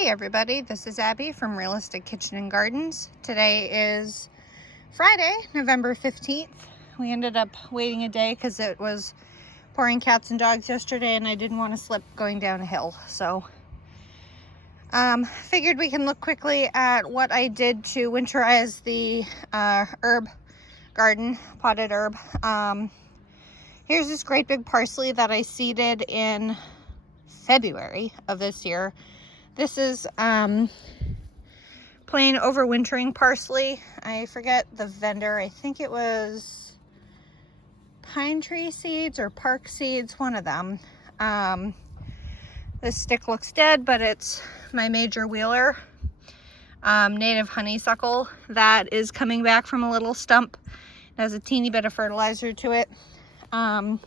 Hey everybody, this is Abby from Realistic Kitchen and Gardens. Today is Friday, November 15th. We ended up waiting a day because it was pouring cats and dogs yesterday and I didn't want to slip going down a hill. So figured we can look quickly at what I did to winterize the herb garden, potted herb. Here's this great big parsley that I seeded in February of this year. This is plain overwintering parsley. I forget the vendor. I think it was Pine Tree Seeds or Park Seeds, one of them. This stick looks dead, but it's my major wheeler, native honeysuckle that is coming back from a little stump. It has a teeny bit of fertilizer to it. All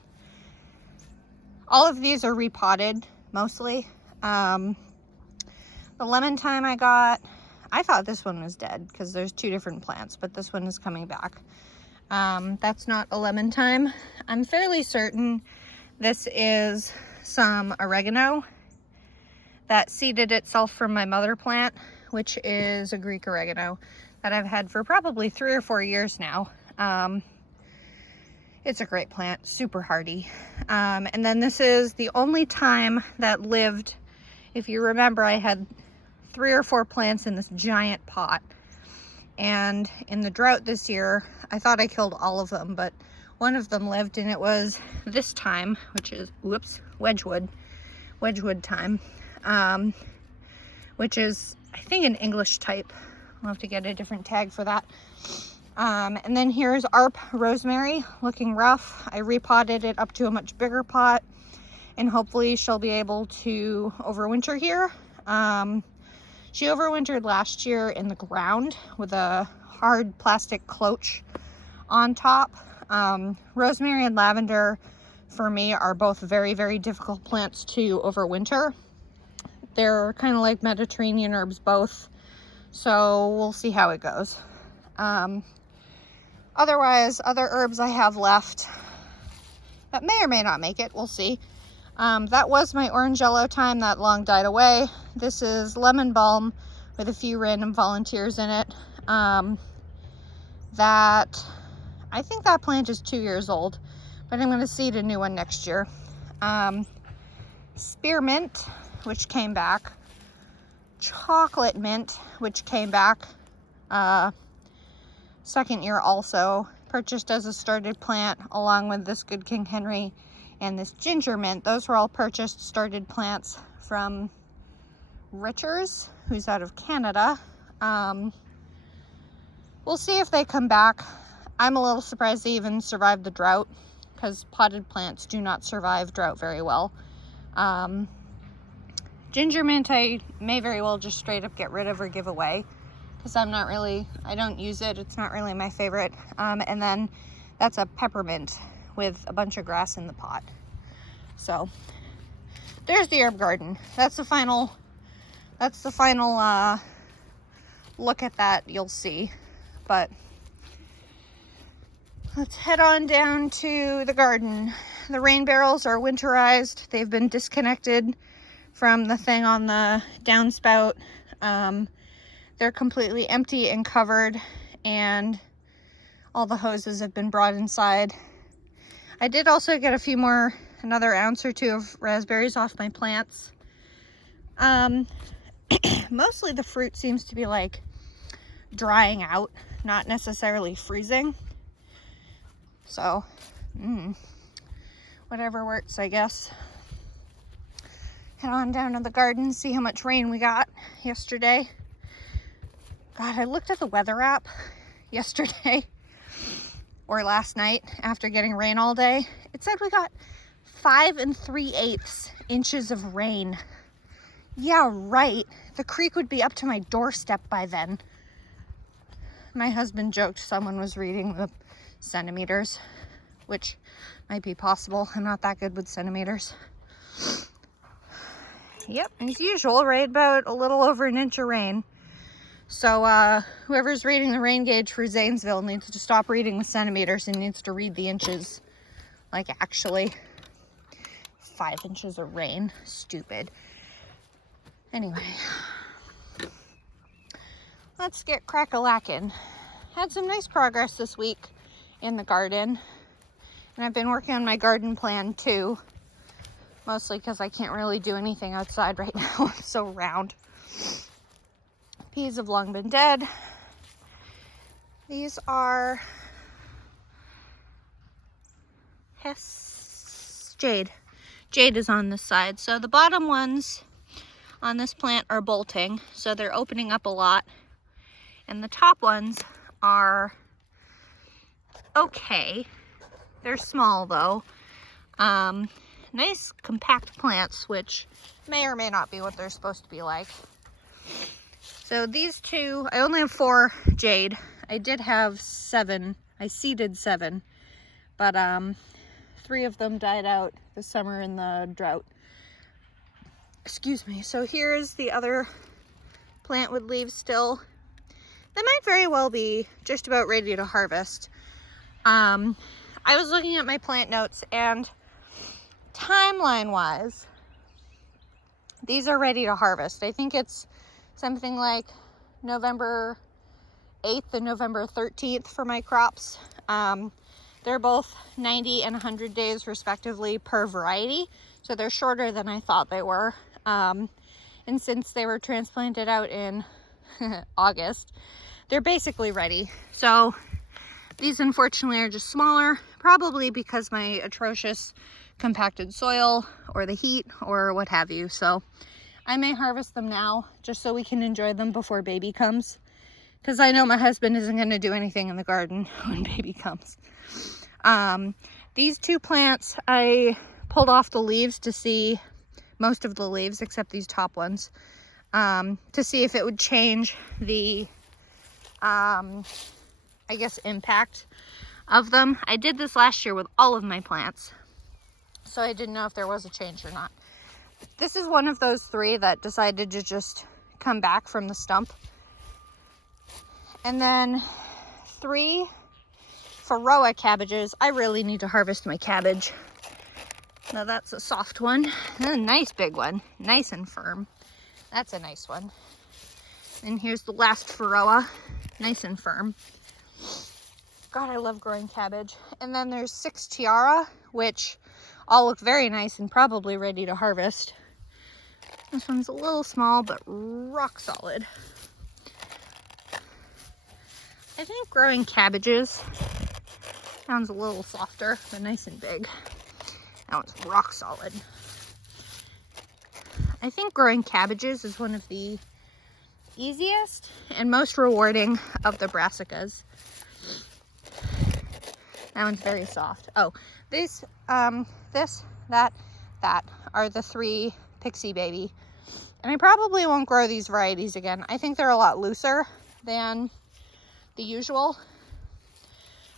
of these are repotted mostly. The lemon thyme I got, I thought this one was dead because there's two different plants, but this one is coming back. That's not a lemon thyme. I'm fairly certain this is some oregano that seeded itself from my mother plant, which is a Greek oregano that I've had for probably 3 or 4 years now. It's a great plant, super hardy. And then this is the only thyme that lived. If you remember, I had 3 or 4 plants in this giant pot, and in the drought this year I thought I killed all of them, but one of them lived, and it was this thyme, which is Wedgwood thyme, which is I think an English type. I'll have to get a different tag for that. And then here's ARP rosemary, looking rough. I repotted it up to a much bigger pot, and hopefully she'll be able to overwinter here. She overwintered last year in the ground with a hard plastic cloche on top. Rosemary and lavender for me are both very, very difficult plants to overwinter. They're kind of like Mediterranean herbs both, so we'll see how it goes. Otherwise, other herbs I have left that may or may not make it, we'll see. That was my orange yellow thyme that long died away. This is lemon balm with a few random volunteers in it. I think that plant is 2 years old, but I'm going to seed a new one next year. Spearmint, which came back. Chocolate mint, which came back second year also. Purchased as a started plant along with this Good King Henry and this ginger mint. Those were all purchased started plants from Richards, who's out of Canada. We'll see if they come back. I'm a little surprised they even survived the drought, because potted plants do not survive drought very well. Ginger mint I may very well just straight up get rid of or give away, because I don't use it. It's not really my favorite. And then that's a peppermint with a bunch of grass in the pot. So there's the herb garden. That's the final look at that you'll see. But let's head on down to the garden. The rain barrels are winterized. They've been disconnected from the thing on the downspout. They're completely empty and covered, and all the hoses have been brought inside. I did also get another ounce or 2 of raspberries off my plants. Mostly the fruit seems to be like drying out, not necessarily freezing. So, whatever works, I guess. Head on down to the garden, see how much rain we got yesterday. God, I looked at the weather app yesterday or last night after getting rain all day. It said we got 5 3/8 inches of rain. Yeah, right. The creek would be up to my doorstep by then. My husband joked someone was reading the centimeters, which might be possible. I'm not that good with centimeters. Yep, as usual, right about a little over an inch of rain. So whoever's reading the rain gauge for Zanesville needs to stop reading the centimeters and needs to read the inches. Like, actually, 5 inches of rain. Stupid. Anyway, let's get crack-a-lackin'. Had some nice progress this week in the garden. And I've been working on my garden plan too. Mostly because I can't really do anything outside right now. I'm so round. Peas have long been dead. These are jade. Jade is on this side. So the bottom ones on this plant are bolting. So they're opening up a lot. And the top ones are okay. They're small though. Nice compact plants, which may or may not be what they're supposed to be like. So these two, I only have 4 jade. I did have 7. I seeded 7, but 3 of them died out this summer in the drought. Excuse me. So here's the other plant with leaves still. They might very well be just about ready to harvest. I was looking at my plant notes, and timeline wise, these are ready to harvest. I think it's something like November 8th and November 13th for my crops. They're both 90 and 100 days respectively per variety, so they're shorter than I thought they were. And since they were transplanted out in August, they're basically ready. So these unfortunately are just smaller, probably because my atrocious compacted soil or the heat or what have you. So I may harvest them now just so we can enjoy them before baby comes, because I know my husband isn't going to do anything in the garden when baby comes. These 2 plants, I pulled off the leaves to see, most of the leaves except these top ones, to see if it would change the I guess impact of them. I did this last year with all of my plants, so I didn't know if there was a change or not. This is one of those 3 that decided to just come back from the stump. And then 3 Varroa cabbages. I really need to harvest my cabbage. Now that's a soft one. And a nice big one. Nice and firm. That's a nice one. And here's the last Varroa. Nice and firm. God, I love growing cabbage. And then there's 6 Tiara, which all look very nice and probably ready to harvest. This one's a little small, but rock solid. I think growing cabbages sounds a little softer, but nice and big. That one's rock solid. I think growing cabbages is one of the easiest and most rewarding of the brassicas. That one's very soft. Oh, this, that are the 3 Pixie Baby. And I probably won't grow these varieties again. I think they're a lot looser than the usual.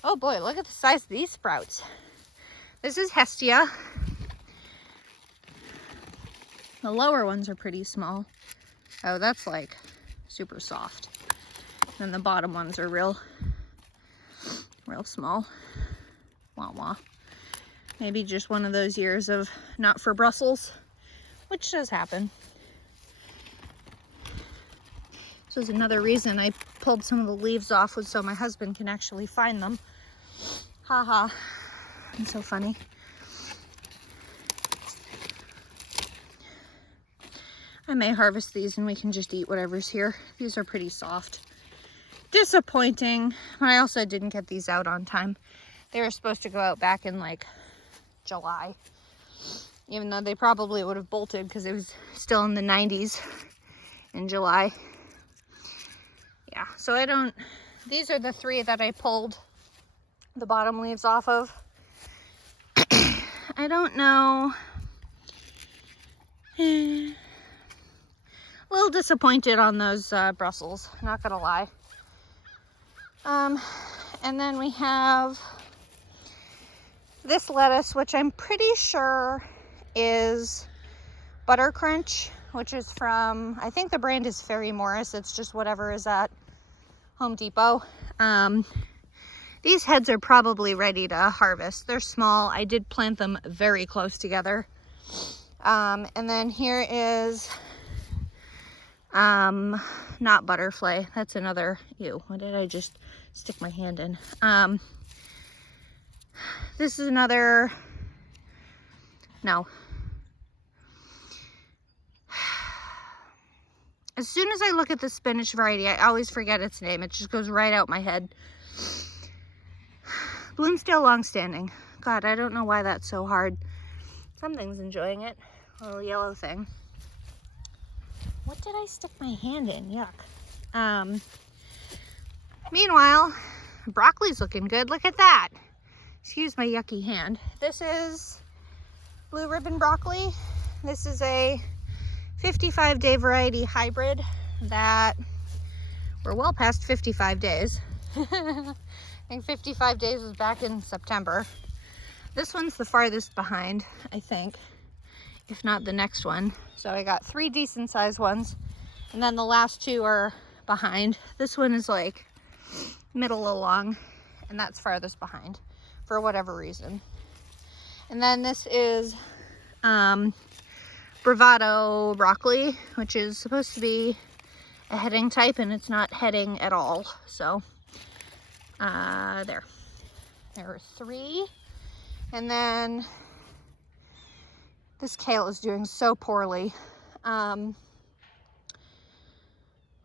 Oh boy, look at the size of these sprouts. This is Hestia. The lower ones are pretty small. Oh, that's like super soft. And the bottom ones are real small. Wah wah. Maybe just one of those years of not for Brussels, which does happen. This is another reason I pulled some of the leaves off, was so my husband can actually find them. Haha. It's so funny. I may harvest these and we can just eat whatever's here. These are pretty soft. Disappointing. But I also didn't get these out on time. They were supposed to go out back in like July. Even though they probably would have bolted because it was still in the 90s in July. Yeah, so I don't, these are the 3 that I pulled the bottom leaves off of. I don't know. A little disappointed on those Brussels, not gonna lie. And then we have this lettuce, which I'm pretty sure is Butter Crunch, which is from, I think the brand is Ferry Morris. It's just whatever is at Home Depot. These heads are probably ready to harvest. They're small. I did plant them very close together. And then here is Not butterfly. That's another, ew, what did I just stick my hand in? This is another, no. As soon as I look at the spinach variety, I always forget its name. It just goes right out my head. Bloomsdale Longstanding. God, I don't know why that's so hard. Something's enjoying it. A little yellow thing. What did I stick my hand in? Yuck. Meanwhile, broccoli's looking good. Look at that. Excuse my yucky hand. This is blue ribbon broccoli. This is a 55-day variety hybrid that we're well past 55 days. I think 55 days was back in September. This one's the farthest behind, I think, if not the next one. So I got 3 decent sized ones, and then the last 2 are behind. This one is like middle along, and that's farthest behind for whatever reason. And then this is Bravado broccoli, which is supposed to be a heading type, and it's not heading at all. So there are 3. And then this kale is doing so poorly.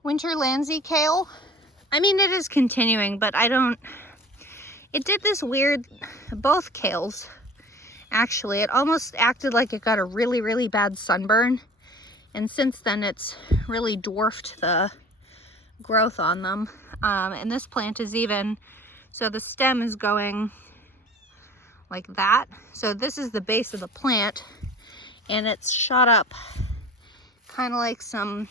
Winter Landsea kale. I mean, it is continuing, but it did this weird, both kales, actually. It almost acted like it got a really, really bad sunburn. And since then, it's really dwarfed the growth on them. And this plant is even, so the stem is going like that. So this is the base of the plant, and it's shot up kind of like some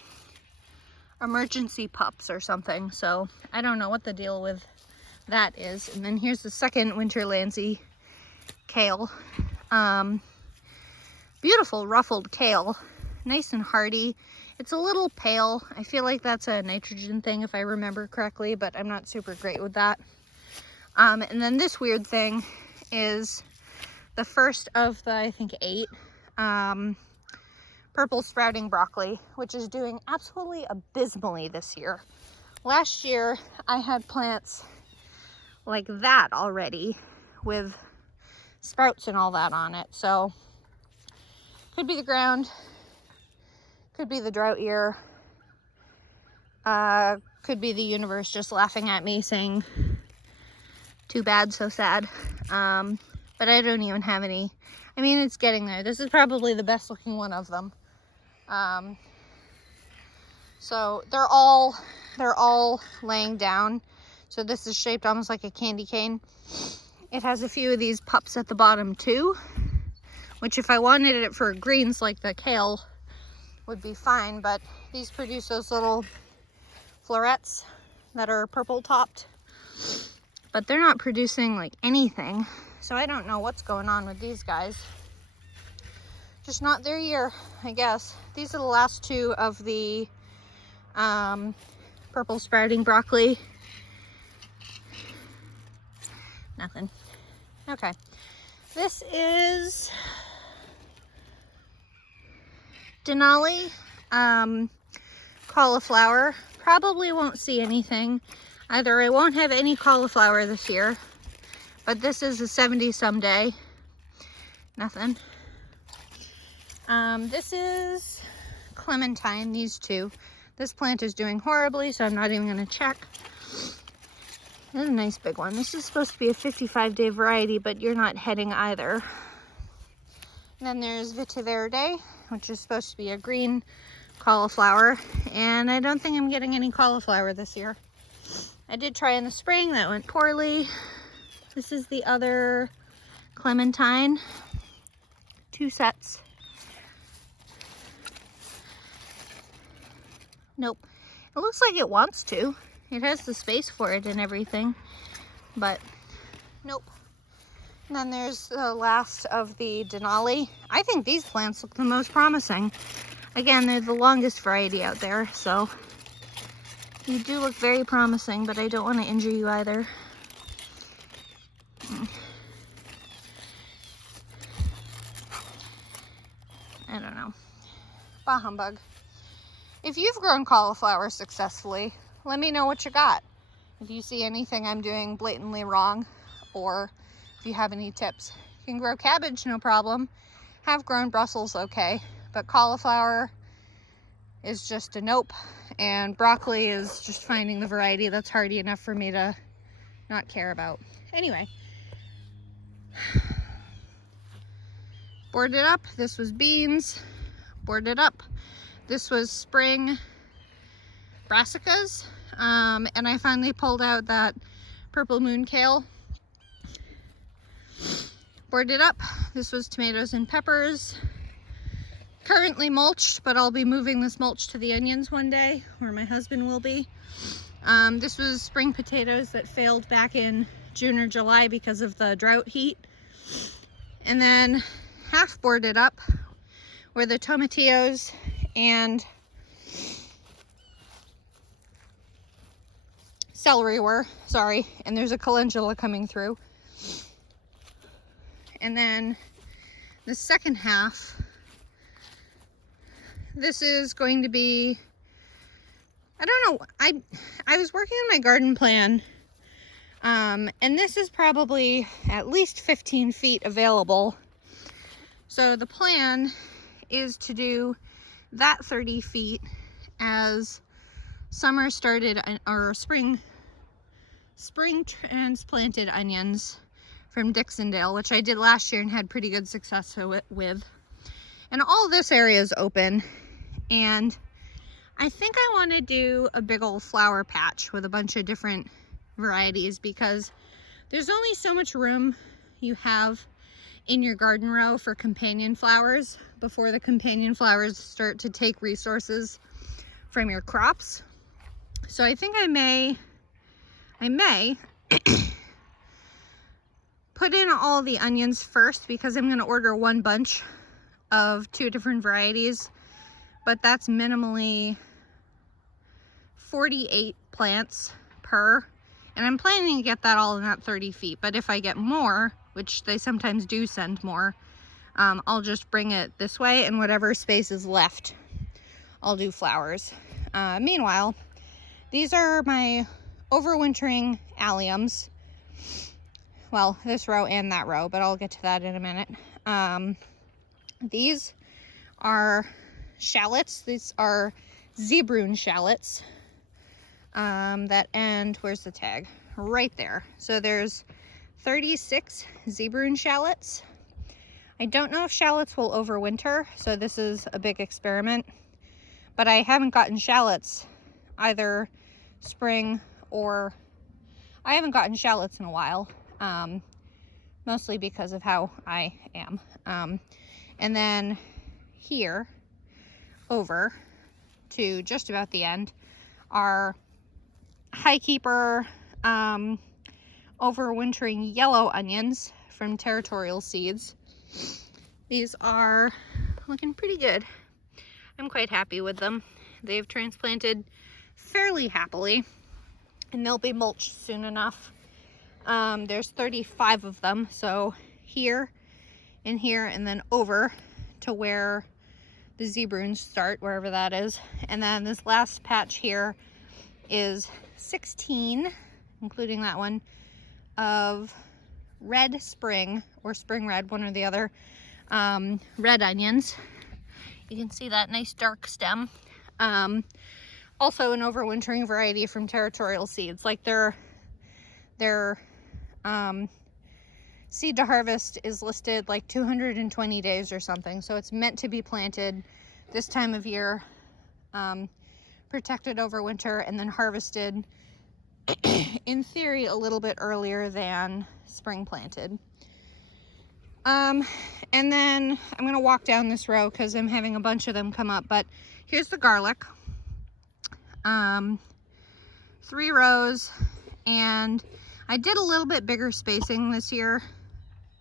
emergency pups or something. So I don't know what the deal with that is. And then here's the second Winter Landsea kale. Beautiful ruffled kale, nice and hardy. It's a little pale. I feel like that's a nitrogen thing if I remember correctly, but I'm not super great with that. And then this weird thing is the first of the, I think, 8 purple sprouting broccoli, which is doing absolutely abysmally this year. Last year I had plants like that already with sprouts and all that on it. So could be the ground, could be the drought year, could be the universe just laughing at me saying too bad, so sad. But I don't even have any. I mean, it's getting there. This is probably the best looking one of them. So they're all laying down. So this is shaped almost like a candy cane. It has a few of these pups at the bottom too, which if I wanted it for greens like the kale would be fine, but these produce those little florets that are purple topped, but they're not producing like anything. So I don't know what's going on with these guys. Just not their year, I guess. These are the last 2 of the purple sprouting broccoli. Nothing. Okay. This is Denali cauliflower. Probably won't see anything. Either I won't have any cauliflower this year, but this is a 70-some day. Nothing. This is clementine, these 2. This plant is doing horribly, so I'm not even going to check. This is a nice big one. This is supposed to be a 55-day variety, but you're not heading either. And then there's Vita Verde, which is supposed to be a green cauliflower, and I don't think I'm getting any cauliflower this year. I did try in the spring, that went poorly. This is the other clementine. 2 sets. Nope. It looks like it wants to. It has the space for it and everything, but nope. And then there's the last of the Denali. I think these plants look the most promising. Again, they're the longest variety out there, so you do look very promising, but I don't want to injure you either. I don't know. Bah humbug. if you've grown cauliflower successfully, let me know what you got. If you see anything I'm doing blatantly wrong, or if you have any tips. You can grow cabbage, no problem. Have grown Brussels, okay. But cauliflower is just a nope. And broccoli is just finding the variety that's hardy enough for me to not care about. Anyway. Boarded up. This was beans. Boarded up. This was spring brassicas. And I finally pulled out that purple moon kale. Boarded up. This was tomatoes and peppers. Currently mulched, but I'll be moving this mulch to the onions one day, or my husband will be. This was spring potatoes that failed back in June or July because of the drought heat. And then half boarded up were the tomatillos and celery were, sorry, and there's a calendula coming through. And then the second half, this is going to be, I don't know, I was working on my garden plan, and this is probably at least 15 feet available. So the plan is to do that 30 feet as summer started, or spring transplanted onions from Dixondale, which I did last year and had pretty good success with. And all this area is open, and I think I want to do a big old flower patch with a bunch of different varieties, because there's only so much room you have in your garden row for companion flowers before the companion flowers start to take resources from your crops. So I think I may put in all the onions first, because I'm going to order one bunch of 2 different varieties, but that's minimally 48 plants per, and I'm planning to get that all in that 30 feet. But if I get more, which they sometimes do send more, I'll just bring it this way, and whatever space is left, I'll do flowers. Meanwhile, these are my overwintering alliums. Well, this row and that row, but I'll get to that in a minute. These are shallots. These are zebrune shallots that end, where's the tag? Right there. So there's 36 zebrune shallots. I don't know if shallots will overwinter, so this is a big experiment. But I haven't gotten shallots either spring or... I haven't gotten shallots in a while, mostly because of how I am. And then here, over to just about the end, are Highkeeper overwintering yellow onions from Territorial Seeds. These are looking pretty good. I'm quite happy with them. They've transplanted fairly happily, and they'll be mulched soon enough. There's 35 of them, so here and here, and then over to where the zebrunes start, wherever that is. And then this last patch here is 16, including that one, of red spring, or spring red, one or the other, red onions. You can see that nice dark stem. Also an overwintering variety from Territorial Seeds. Like their seed to harvest is listed like 220 days or something. So it's meant to be planted this time of year, protected over winter, and then harvested in theory a little bit earlier than spring planted. And then I'm gonna walk down this row because I'm having a bunch of them come up, but here's the garlic. 3 rows, and I did a little bit bigger spacing this year,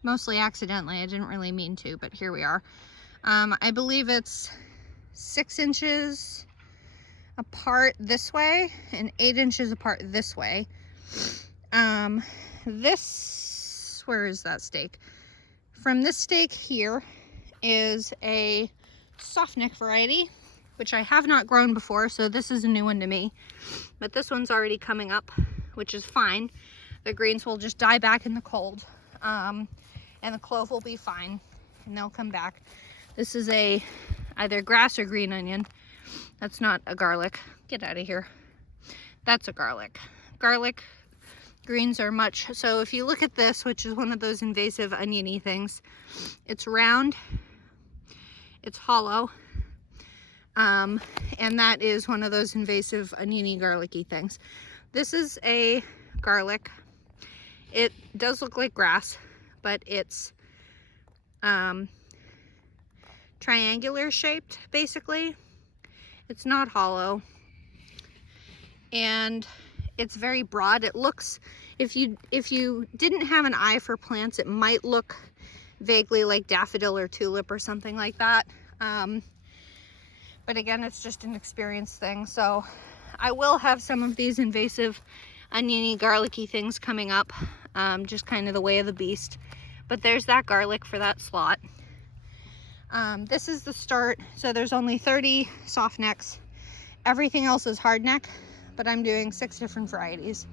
mostly accidentally. I didn't really mean to, but here we are. I believe it's 6 inches apart this way and 8 inches apart this way. This, where is that stake? From this stake here is a soft neck variety which I have not grown before, so this is a new one to me. But this one's already coming up, which is fine. The greens will just die back in the cold, and the clove will be fine, and they'll come back. This is a either grass or green onion. That's not a garlic. Get out of here. That's a garlic. Garlic greens are much, so if you look at this, which is one of those invasive oniony things, it's round, it's hollow, and that is one of those invasive oniony garlicky things. This is a garlic. It does look like grass, but it's triangular shaped, basically. It's not hollow, and it's very broad. It looks, if you didn't have an eye for plants, it might look vaguely like daffodil or tulip or something like that. But again, it's just an experience thing. So I will have some of these invasive oniony garlicky things coming up, just kind of the way of the beast. But there's that garlic for that slot. This is the start, so there's only 30 soft necks. Everything else is hard neck, but I'm doing 6 different varieties.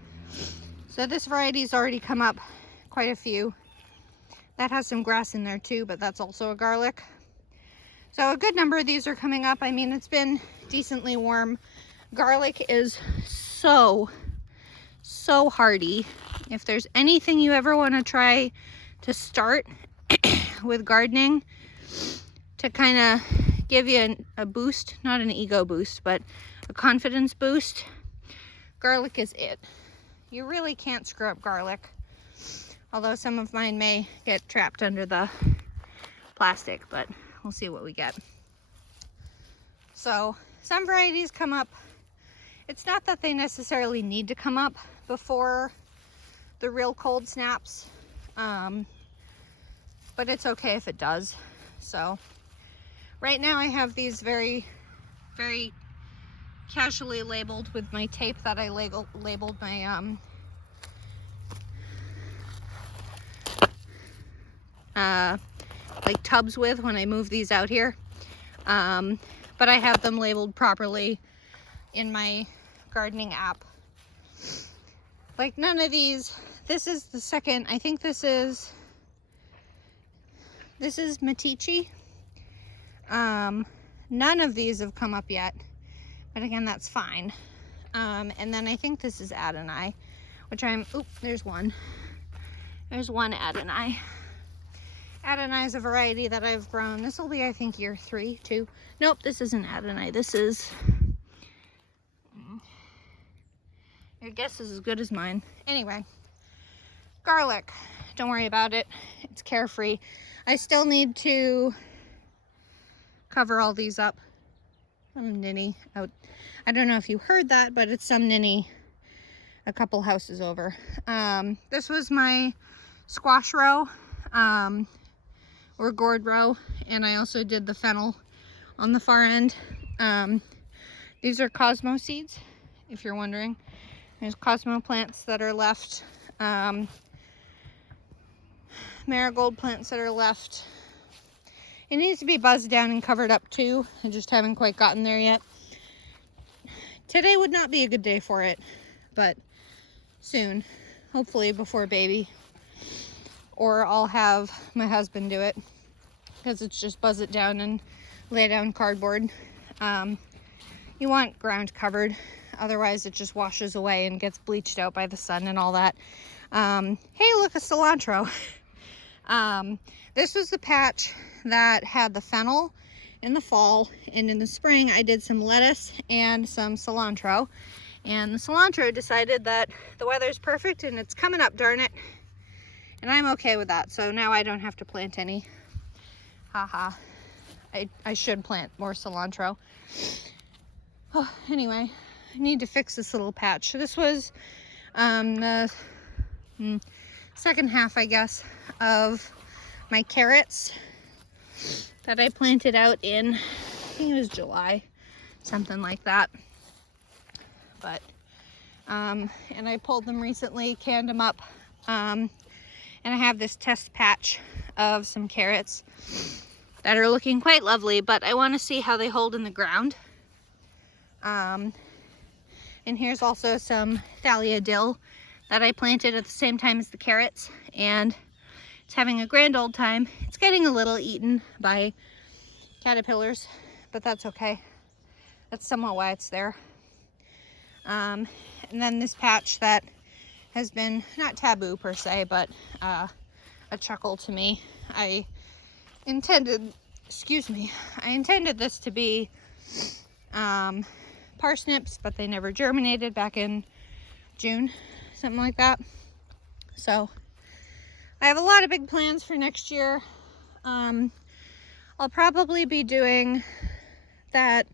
So this variety's already come up quite a few. That has some grass in there too, but that's also a garlic. So a good number of these are coming up. I mean, it's been decently warm. Garlic is so hardy. If there's anything you ever want to try to start with gardening to kind of give you a boost, not an ego boost, but a confidence boost, garlic is it. You really can't screw up garlic, although some of mine may get trapped under the plastic, but we'll see what we get. So some varieties come up. It's not that they necessarily need to come up before the real cold snaps, but it's okay if it does. So right now I have these very casually labeled with my tape that I labeled my like tubs with when I move these out here, but I have them labeled properly in my gardening app. Like none of these, this is the second, I think this is Metici. None of these have come up yet, but again, that's fine. And then I think this is Adonai, which there's one Adonai. Adonai is a variety that I've grown. This will be, I think, year 3, 2. Nope, this isn't Adonai. This is, your guess is as good as mine. Anyway, garlic, don't worry about it. It's carefree. I still need to cover all these up. Some ninny out. I don't know if you heard that, but it's some ninny a couple houses over. This was my squash row, or gourd row, and I also did the fennel on the far end. These are Cosmo seeds, if you're wondering. There's Cosmo plants that are left, marigold plants that are left. It needs to be buzzed down and covered up too. I just haven't quite gotten there yet. Today would not be a good day for it, but soon, hopefully before baby, or I'll have my husband do it, because it's just buzz it down and lay down cardboard. You want ground covered, otherwise it just washes away and gets bleached out by the sun and all that. Hey, look, a cilantro. This was the patch that had the fennel in the fall, and in the spring I did some lettuce and some cilantro, and the cilantro decided that the weather's perfect and it's coming up, darn it, and I'm okay with that. So now I don't have to plant any. Haha. I should plant more cilantro. Oh, anyway, I need to fix this little patch. This was the second half, I guess, of my carrots that I planted out in, I think it was July, something like that. But and I pulled them recently, canned them up, and I have this test patch of some carrots that are looking quite lovely, but I want to see how they hold in the ground. And here's also some thalia dill that I planted at the same time as the carrots, and it's having a grand old time. It's getting a little eaten by caterpillars, but that's okay. That's somewhat why it's there. And then this patch that has been not taboo per se, but a chuckle to me. I intended this to be parsnips, but they never germinated back in June, something like that. So I have a lot of big plans for next year. I'll probably be doing that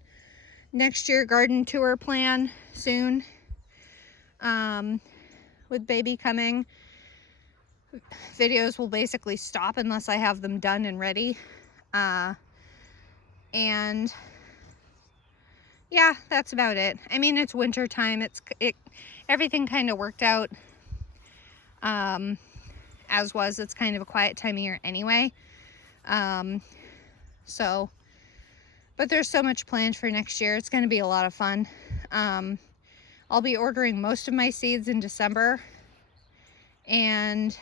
next year garden tour plan soon. With baby coming, videos will basically stop unless I have them done and ready. And yeah, that's about it. I mean, it's winter time. Everything kind of worked out as was. It's kind of a quiet time of year anyway. But there's so much planned for next year. It's going to be a lot of fun. I'll be ordering most of my seeds in December, and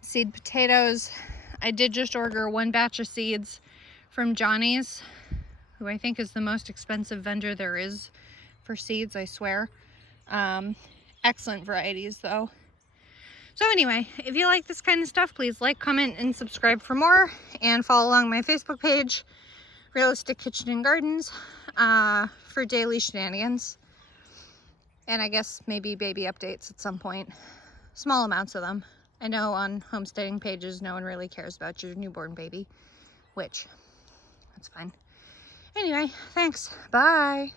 seed potatoes. I did just order one batch of seeds from Johnny's, who I think is the most expensive vendor there is for seeds, I swear. Excellent varieties though. So anyway, if you like this kind of stuff, please like, comment, and subscribe for more, and follow along my Facebook page, Realistic Kitchen and Gardens, for daily shenanigans. And I guess maybe baby updates at some point. Small amounts of them. I know on homesteading pages, no one really cares about your newborn baby, which, that's fine. Anyway, thanks. Bye.